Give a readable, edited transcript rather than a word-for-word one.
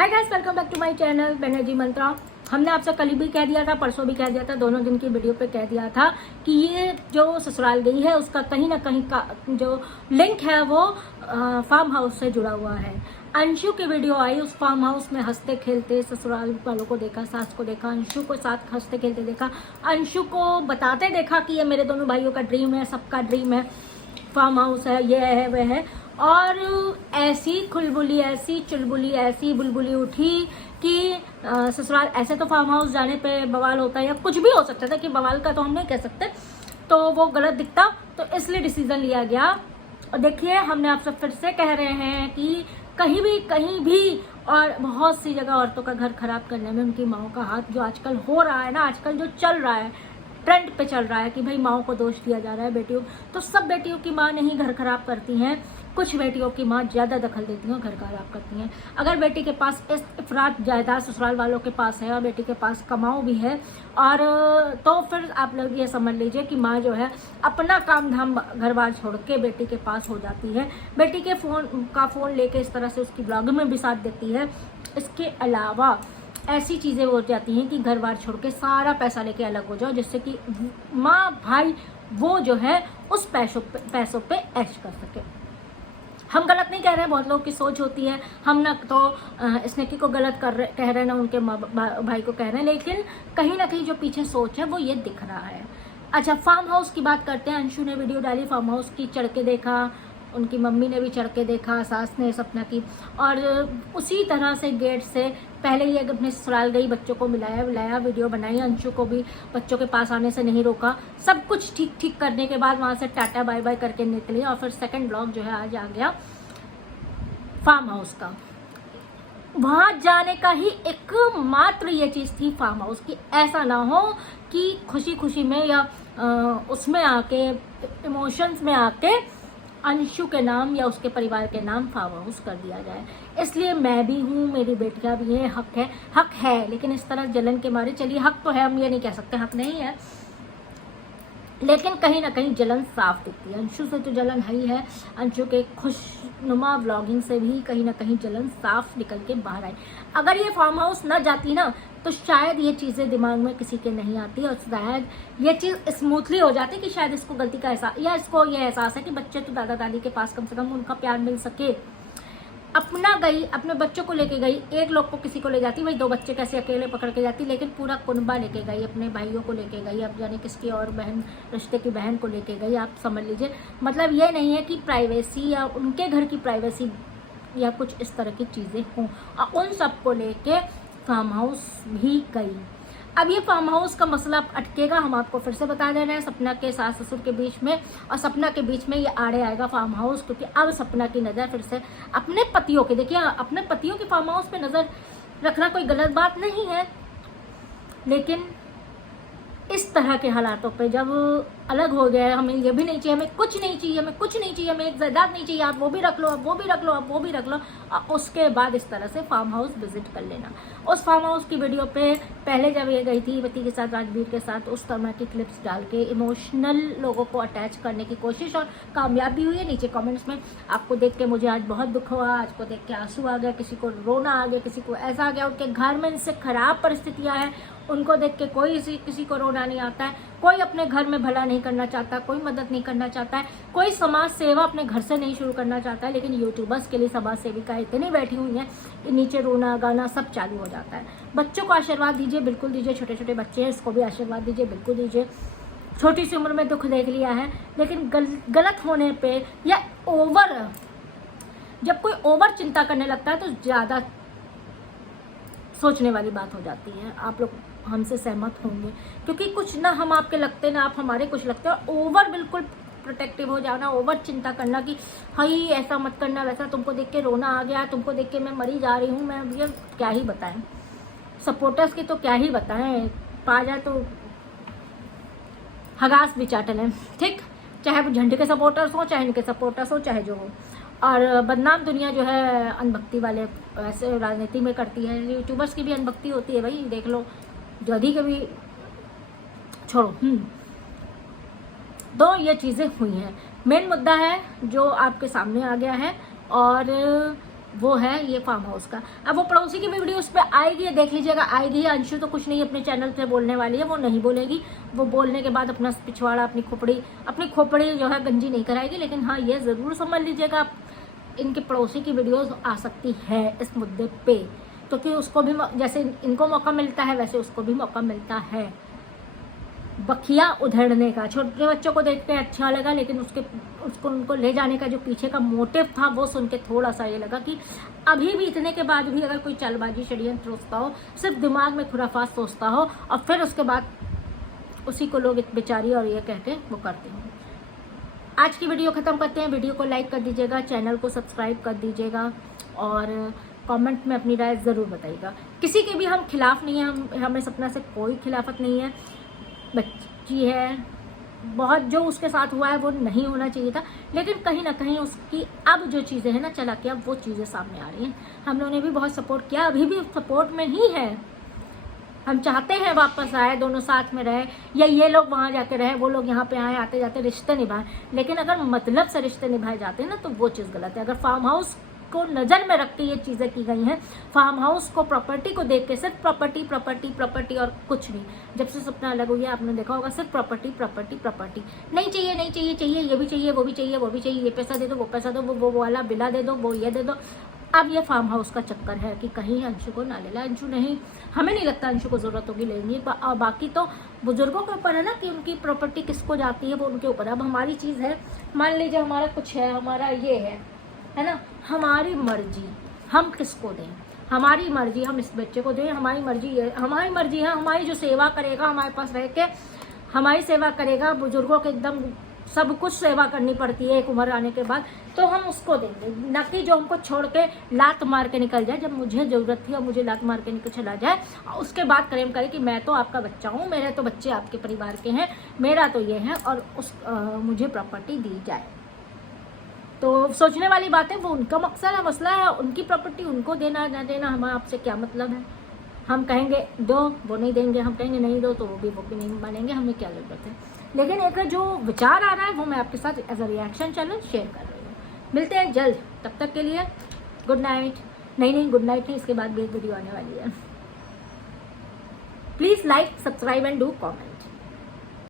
Hi guys, welcome back to my channel Banerjee Mantra. हमने आपसे कल भी कह दिया था, परसों भी कह दिया था, दोनों दिन की वीडियो पे कह दिया था कि ये जो ससुराल गई है उसका कहीं ना कहीं का जो लिंक है वो फार्म हाउस से जुड़ा हुआ है। अंशु की वीडियो आई, उस फार्म हाउस में हंसते खेलते ससुराल वालों को देखा, सास को देखा, अंशु को साथ हंसते खेलते देखा, अंशु को बताते देखा कि ये मेरे दोनों भाइयों का ड्रीम है, सबका ड्रीम है, फार्म हाउस है, ये है वह है। और ऐसी खुलबुली, ऐसी चुलबुली, ऐसी बुलबुली उठी कि ससुराल ऐसे तो फार्म हाउस जाने पे बवाल होता है या कुछ भी हो सकता था, कि बवाल का तो हम नहीं कह सकते, तो वो गलत दिखता, तो इसलिए डिसीजन लिया गया। और देखिए, हमने आपसे फिर से कह रहे हैं कि कहीं भी और बहुत सी जगह औरतों का घर खराब करने में उनकी माओं का हाथ, जो आजकल हो रहा है ना, आजकल जो चल रहा है, ट्रेंड पे चल रहा है कि भाई माओं को दोष दिया जा रहा है बेटियों, तो सब बेटियों की माँ नहीं घर खराब करती हैं, कुछ बेटियों की माँ ज़्यादा दखल देती हैं और घर खराब करती हैं। अगर बेटी के पास इस अफराद जायदाद ससुराल वालों के पास है और बेटी के पास कमाओ भी है, और तो फिर आप लोग ये समझ लीजिए कि माँ जो है अपना काम धाम घर बार छोड़ के बेटी के पास हो जाती है, बेटी के फ़ोन लेके इस तरह से उसकी ब्लॉग में भी साथ देती है। इसके अलावा ऐसी चीज़ें हो जाती हैं कि घर बार छोड़ के सारा पैसा लेके अलग हो जाओ, जिससे कि माँ भाई वो जो है उस पैसों पे ऐश कर सके। हम गलत नहीं कह रहे हैं, बहुत लोगों की सोच होती है, हम ना तो स्नेकी को गलत कह रहे हैं, ना उनके भाई को कह रहे हैं, लेकिन कहीं ना कहीं जो पीछे सोच है वो ये दिख रहा है। अच्छा, फार्म हाउस की बात करते हैं। अंशु ने वीडियो डाली, फार्म हाउस की चढ़ के देखा, उनकी मम्मी ने भी चढ़ के देखा, सास ने, सपना की, और उसी तरह से गेट से पहले ही अपने ससुराल गई, बच्चों को मिलाया, वीडियो बनाई, अंशु को भी बच्चों के पास आने से नहीं रोका, सब कुछ ठीक करने के बाद वहाँ से टाटा बाय बाय करके निकली। और फिर सेकंड ब्लॉग जो है आज आ गया फार्म हाउस का। वहाँ जाने का ही एक मात्र ये चीज़ थी फार्म हाउस की, ऐसा ना हो कि खुशी खुशी में या उसमें आके इमोशंस में आके अंशु के नाम या उसके परिवार के नाम फार्म हाउस कर दिया जाए। इसलिए मैं भी हूँ, मेरी बेटियाँ भी हैं, हक है, लेकिन इस तरह जलन के मारे, चलिए हक तो है, हम ये नहीं कह सकते हक नहीं है, लेकिन कहीं ना कहीं जलन साफ दिखती है। अंशु से तो जलन है ही है, अंशु के खुशनुमा व्लॉगिंग से भी कहीं ना कहीं जलन साफ निकल के बाहर आई। अगर ये फार्म हाउस न जाती ना, तो शायद ये चीज़ें दिमाग में किसी के नहीं आती, और शायद ये चीज़ स्मूथली हो जाती कि शायद इसको गलती का एहसास, या इसको ये एहसास है कि बच्चे तो दादा दादी के पास कम से कम उनका प्यार मिल सके। अपना गई, अपने बच्चों को लेके गई, एक लोग को किसी को ले जाती, भाई दो बच्चे कैसे अकेले पकड़ के जाती, लेकिन पूरा कुनबा लेके गई, अपने भाइयों को लेके गई, अब जाने किसकी और बहन, रिश्ते की बहन को लेके गई। आप समझ लीजिए, मतलब ये नहीं है कि प्राइवेसी या उनके घर की प्राइवेसी या कुछ इस तरह की चीज़ें हों, और उन सब को लेके फार्म हाउस भी गई। अब ये फार्म हाउस का मसला अटकेगा, हम आपको फिर से बता दे रहे हैं, सपना के सास ससुर के बीच में और सपना के बीच में ये आड़े आएगा फार्म हाउस, क्योंकि अब सपना की नज़र फिर से अपने पतियों के, देखिए अपने पतियों के फार्म हाउस पे नज़र रखना कोई गलत बात नहीं है, लेकिन इस तरह के हालातों पे जब अलग हो गया, हमें ये भी नहीं चाहिए, हमें कुछ नहीं चाहिए, हमें कुछ नहीं चाहिए, हमें एक जायदाद नहीं चाहिए, आप वो भी रख लो, आप वो भी रख लो, आप वो भी रख लो, और उसके बाद इस तरह से फार्म हाउस विजिट कर लेना। उस फार्म हाउस की वीडियो पे पहले जब ये गई थी पति के साथ, राजवीर के साथ, उस तरह की क्लिप्स डाल के इमोशनल लोगों को अटैच करने की कोशिश, और कामयाब भी हुई है। नीचे कमेंट्स में आपको देख के मुझे आज बहुत दुख हुआ, आज को देख के आंसू आ गया, किसी को रोना आ गया, किसी को ऐसा आ गया, उनके घर में इनसे खराब परिस्थितियाँ हैं, उनको देख के किसी को रोना नहीं आता है, कोई अपने घर में भला नहीं करना चाहता, कोई मदद नहीं करना चाहता है, कोई समाज सेवा अपने घर से नहीं शुरू करना चाहता है, लेकिन यूट्यूबर्स के लिए समाज सेविकाएं इतनी बैठी हुई हैं, नीचे रोना गाना सब चालू हो जाता है। बच्चों को आशीर्वाद दीजिए, बिल्कुल दीजिए, छोटे छोटे बच्चे हैं, इसको भी आशीर्वाद दीजिए, बिल्कुल दीजिए। छोटी सी उम्र में दुख देख लिया है, लेकिन गलत होने पे या जब कोई ओवर चिंता करने लगता है तो ज़्यादा सोचने वाली बात हो जाती है। आप लोग हमसे सहमत होंगे, क्योंकि कुछ ना हम आपके लगते ना आप हमारे कुछ लगते हैं, और ओवर बिल्कुल प्रोटेक्टिव हो जाना, ओवर चिंता करना कि हाई ऐसा मत करना, वैसा, तुमको देख के रोना आ गया, तुमको देख के मैं मरी जा रही हूँ, मैं ये क्या ही बताएं, सपोर्टर्स की तो क्या ही बताएं, पा जाए तो हगास भी चाट लें, ठीक, चाहे वो झंडे के सपोर्टर्स हो, चाहे इनके सपोर्टर्स हो, चाहे जो हो। और बदनाम दुनिया जो है अनभक्ति वाले वैसे राजनीति में करती है, यूट्यूबर्स की भी अनभक्ति होती है भाई, देख लो, जो अधिक कभी छोड़ो। तो ये चीज़ें हुई हैं, मेन मुद्दा है जो आपके सामने आ गया है, और वो है ये फार्म हाउस का। अब वो पड़ोसी की वीडियो उस पर आएगी, देख लीजिएगा, आएगी। अंशु तो कुछ नहीं अपने चैनल पे बोलने वाली है, वो नहीं बोलेगी। वो बोलने के बाद अपना पिछवाड़ा, अपनी खोपड़ी जो है गंजी नहीं कराएगी। लेकिन हाँ, ये ज़रूर समझ लीजिएगा, इनके पड़ोसी की वीडियोस आ सकती है इस मुद्दे पे, क्योंकि उसको भी जैसे इनको मौका मिलता है वैसे उसको भी मौका मिलता है बखिया उधेड़ने का। छोटे बच्चों को देख के अच्छा लगा, लेकिन उसको उनको ले जाने का जो पीछे का मोटिव था वो सुन के थोड़ा सा ये लगा कि अभी भी इतने के बाद भी अगर कोई चालबाजी षड्यंत्र सोचता हो, सिर्फ दिमाग में खुराफात सोचता हो, और फिर उसके बाद उसी को लोग बेचारी और ये कह के वो करते हैं। आज की वीडियो ख़त्म करते हैं। वीडियो को लाइक कर दीजिएगा, चैनल को सब्सक्राइब कर दीजिएगा और कमेंट में अपनी राय ज़रूर बताइएगा। किसी के भी हम खिलाफ नहीं हैं, हमें सपना से कोई खिलाफत नहीं है। बच्ची है, बहुत जो उसके साथ हुआ है वो नहीं होना चाहिए था, लेकिन कहीं ना कहीं उसकी अब जो चीज़ें हैं ना चालाकियाँ, वो चीज़ें सामने आ रही हैं। हम लोगों ने भी बहुत सपोर्ट किया, अभी भी सपोर्ट में ही है। हम चाहते हैं वापस आए, दोनों साथ में रहे, या ये लोग वहाँ जाके रहे, वो लोग यहाँ पे आए, आते जाते रिश्ते निभाएं। लेकिन अगर मतलब से रिश्ते निभाए जाते हैं ना तो वो चीज़ गलत है। अगर फार्म हाउस को नज़र में रख के ये चीज़ें की गई हैं, फार्म हाउस को, प्रॉपर्टी को देख के, सिर्फ प्रॉपर्टी प्रॉपर्टी प्रॉपर्टी और कुछ नहीं। जब से सपना अलग हुई है आपने देखा होगा, सिर्फ प्रॉपर्टी प्रॉपर्टी प्रॉपर्टी, नहीं चाहिए नहीं चाहिए, चाहिए ये भी चाहिए, वो भी चाहिए, वो भी चाहिए, ये पैसा दे दो, वो पैसा दो, वो वाला बिला दे दो, वो ये दे दो। अब ये फार्म हाउस का चक्कर है कि कहीं अंशु को ना ले ला। अंशु नहीं, हमें नहीं लगता अंशु को ज़रूरत होगी लेंगे। बाकी तो बुजुर्गों के ऊपर है ना कि उनकी प्रॉपर्टी किसको जाती है, वो उनके ऊपर। अब हमारी चीज़ है, मान लीजिए हमारा कुछ है, हमारा ये है ना, हमारी मर्जी, हम किसको दें, हमारी मर्जी, हम इस बच्चे को दें, हमारी मर्जी है, हमारी जो सेवा करेगा, हमारे पास रह के हमारी सेवा करेगा। बुजुर्गों के एकदम सब कुछ सेवा करनी पड़ती है एक उम्र आने के बाद, तो हम उसको देंगे, न कि जो हमको छोड़ के लात मार के निकल जाए। जब मुझे ज़रूरत थी और मुझे लात मार के निकल चला जाए, उसके बाद क्लेम करे कि मैं तो आपका बच्चा हूँ, मेरे तो बच्चे आपके परिवार के हैं, मेरा तो ये है, और मुझे प्रॉपर्टी दी जाए। तो सोचने वाली बात है, वो उनका मकसद है, मसला है, उनकी प्रॉपर्टी उनको देना ना देना हमारा आपसे क्या मतलब है। हम कहेंगे दो, वो नहीं देंगे, हम कहेंगे नहीं दो, तो वो भी नहीं मानेंगे, हमें क्या ज़रूरत है। लेकिन एक जो विचार आ रहा है वो मैं आपके साथ as a reaction channel share कर रही हूँ। मिलते हैं जल्द, तब तक के लिए गुड नाइट। नहीं गुड नाइट नहीं, इसके बाद भी एक वीडियो आने वाली है। Please like, subscribe and do comment.